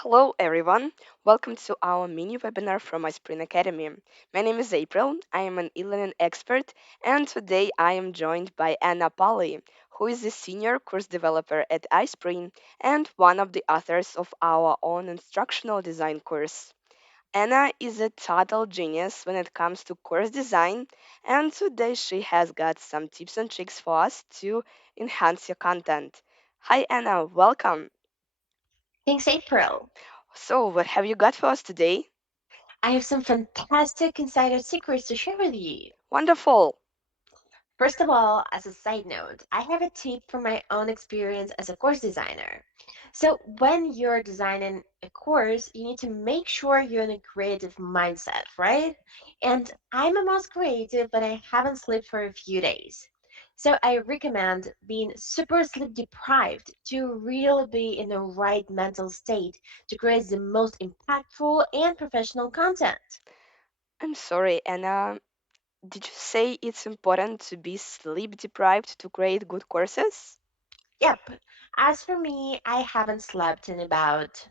Hello, everyone. Welcome to our mini webinar from iSpring Academy. My name is April. I am an e-learning expert, and today I am joined by Anna Polly, who is the senior course developer at iSpring and one of the authors of our own instructional design course. Anna is a total genius when it comes to course design, and today she has got some tips and tricks for us to enhance your content. Hi, Anna. Welcome. Thanks, April. So, what have you got for us today? I have some fantastic insider secrets to share with you. Wonderful. First of all, as a side note, I have a tip from my own experience as a course designer. So, when you're designing a course, you need to make sure you're in a creative mindset, right? And I'm a most creative, but I haven't slept for a few days. So, I recommend being super sleep deprived to really be in the right mental state to create the most impactful and professional content. I'm sorry, Anna. Did you say it's important to be sleep deprived to create good courses? Yep. As for me, I haven't slept in about,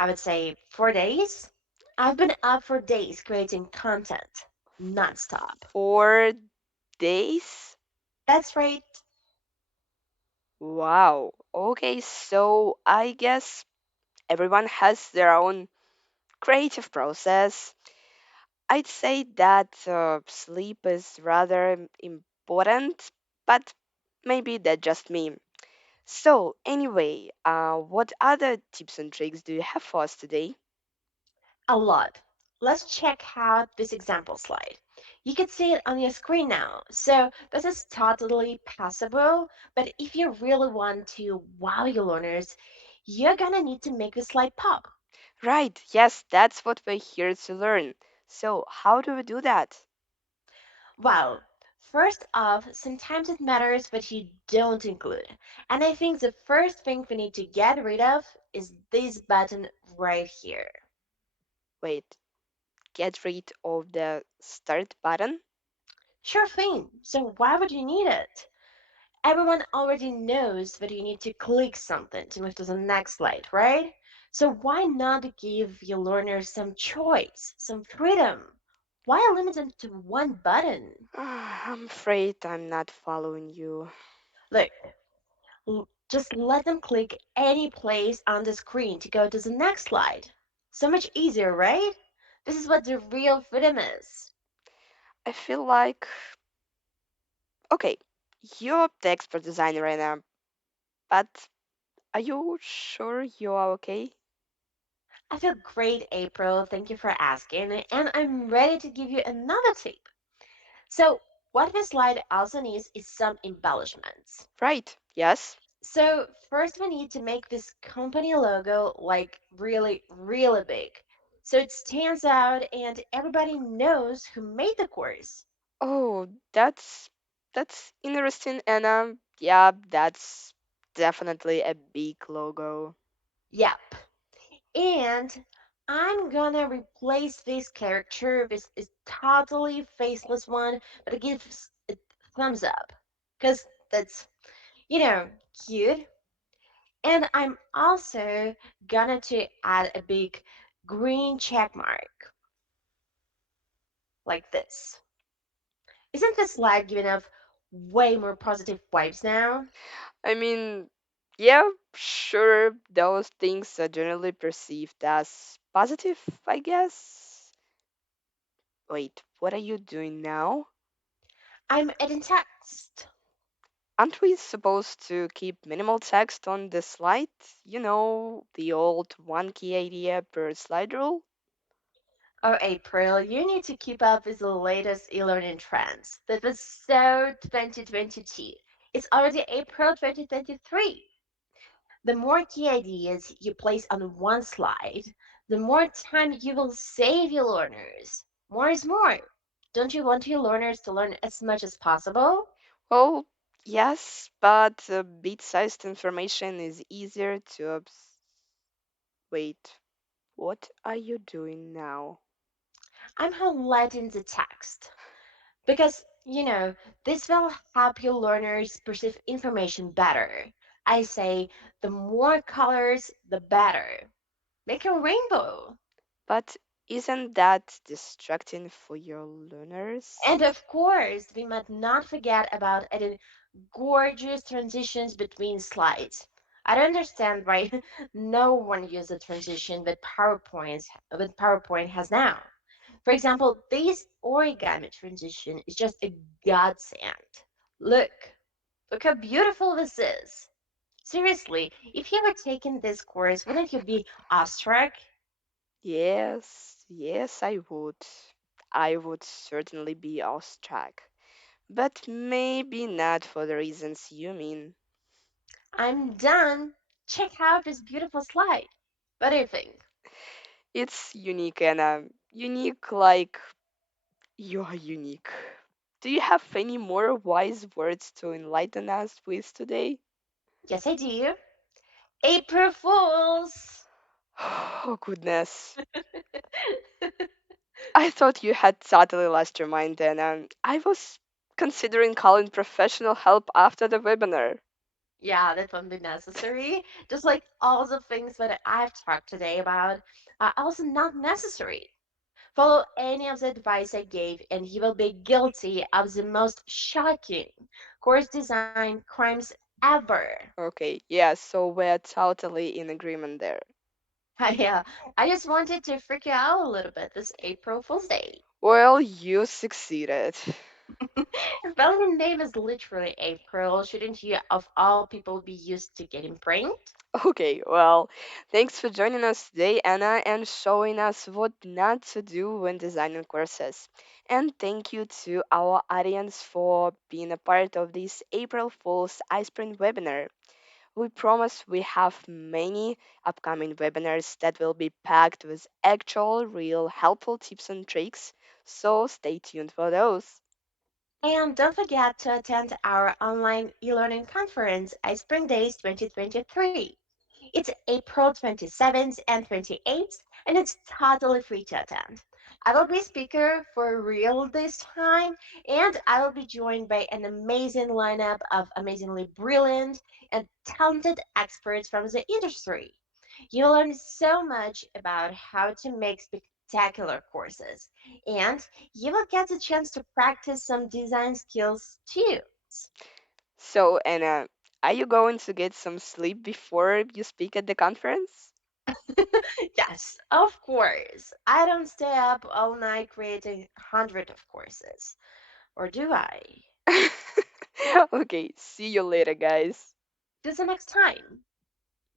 I would say, 4 days. I've been up for days creating content nonstop. 4 days? That's right. Wow. Okay, so I guess everyone has their own creative process. I'd say that sleep is rather important, but maybe that's just me. So, anyway, what other tips and tricks do you have for us today? A lot. Let's check out this example slide. You can see it on your screen now. So this is totally passable, but if you really want to wow your learners, you're gonna need to make the slide pop. Right, yes, that's what we're here to learn. So, how do we do that? Well, first off, sometimes it matters what you don't include. And I think the first thing we need to get rid of is this button right here. Wait, get rid of the start button? Sure thing. So why would you need it? Everyone already knows that you need to click something to move to the next slide, right? So why not give your learners some choice, some freedom? Why limit them to one button? I'm afraid I'm not following you. Look, just let them click any place on the screen to go to the next slide. So much easier, right? This is what the real freedom is. I feel like, okay, you're the expert designer right now, but are you sure you are okay? I feel great, April. Thank you for asking. And I'm ready to give you another tip. So, what this slide also needs is some embellishments. Right, yes. So, first we need to make this company logo like really, really big. So it stands out and everybody knows who made the course. Oh, that's interesting, and yeah, that's definitely a big logo. Yep. And I'm gonna replace this character with a totally faceless one, but it gives a thumbs up. Because that's, you know, cute. And I'm also gonna to add a big green check mark like this. Isn't this slide giving off way more positive vibes now? I mean, yeah, sure, those things are generally perceived as positive, I guess. Wait, what are you doing now? I'm adding text. Aren't we supposed to keep minimal text on the slide? You know, the old one key idea per slide rule? Oh, April, you need to keep up with the latest e-learning trends. That was so 2022. It's already April 2023. The more key ideas you place on one slide, the more time you will save your learners. More is more. Don't you want your learners to learn as much as possible? Well, yes, but bit-sized information is easier to wait, what are you doing now? I'm highlighting the text because, this will help your learners perceive information better. I say the more colors, the better. Make a rainbow. But isn't that distracting for your learners? And of course, we must not forget about adding gorgeous transitions between slides. I don't understand why no one uses a transition with PowerPoint has now. For example, this origami transition is just a godsend. Look, look how beautiful this is. Seriously, if you were taking this course, wouldn't you be awestruck? Yes, yes, I would. I would certainly be awestruck. But maybe not for the reasons you mean. I'm done. Check out this beautiful slide. What do you think? It's unique, Anna. Unique like you're unique. Do you have any more wise words to enlighten us with today? Yes, I do. April Fools! Oh, goodness. I thought you had totally lost your mind then. I was considering calling professional help after the webinar. Yeah, that won't be necessary. Just like all the things that I've talked today about are also not necessary. Follow any of the advice I gave, and you will be guilty of the most shocking course design crimes ever. Okay, yeah, so we're totally in agreement there. Yeah, I just wanted to freak you out a little bit this April Fool's Day. Well, you succeeded. Well, your name is literally April. Shouldn't you, of all people, be used to getting pranked? Okay, well, thanks for joining us today, Anna, and showing us what not to do when designing courses. And thank you to our audience for being a part of this April Fool's iSpring webinar. We promise we have many upcoming webinars that will be packed with actual, real, helpful tips and tricks, so stay tuned for those. And don't forget to attend our online e-learning conference at Spring Days 2023. It's April 27th and 28th, and it's totally free to attend. I will be speaker for real this time, and I will be joined by an amazing lineup of amazingly brilliant and talented experts from the industry. You'll learn so much about how to make spectacular courses, and you will get a chance to practice some design skills too. So, Anna, are you going to get some sleep before you speak at the conference? Yes, of course. I don't stay up all night creating hundreds of courses. Or do I? Okay, see you later, guys. Till the next time.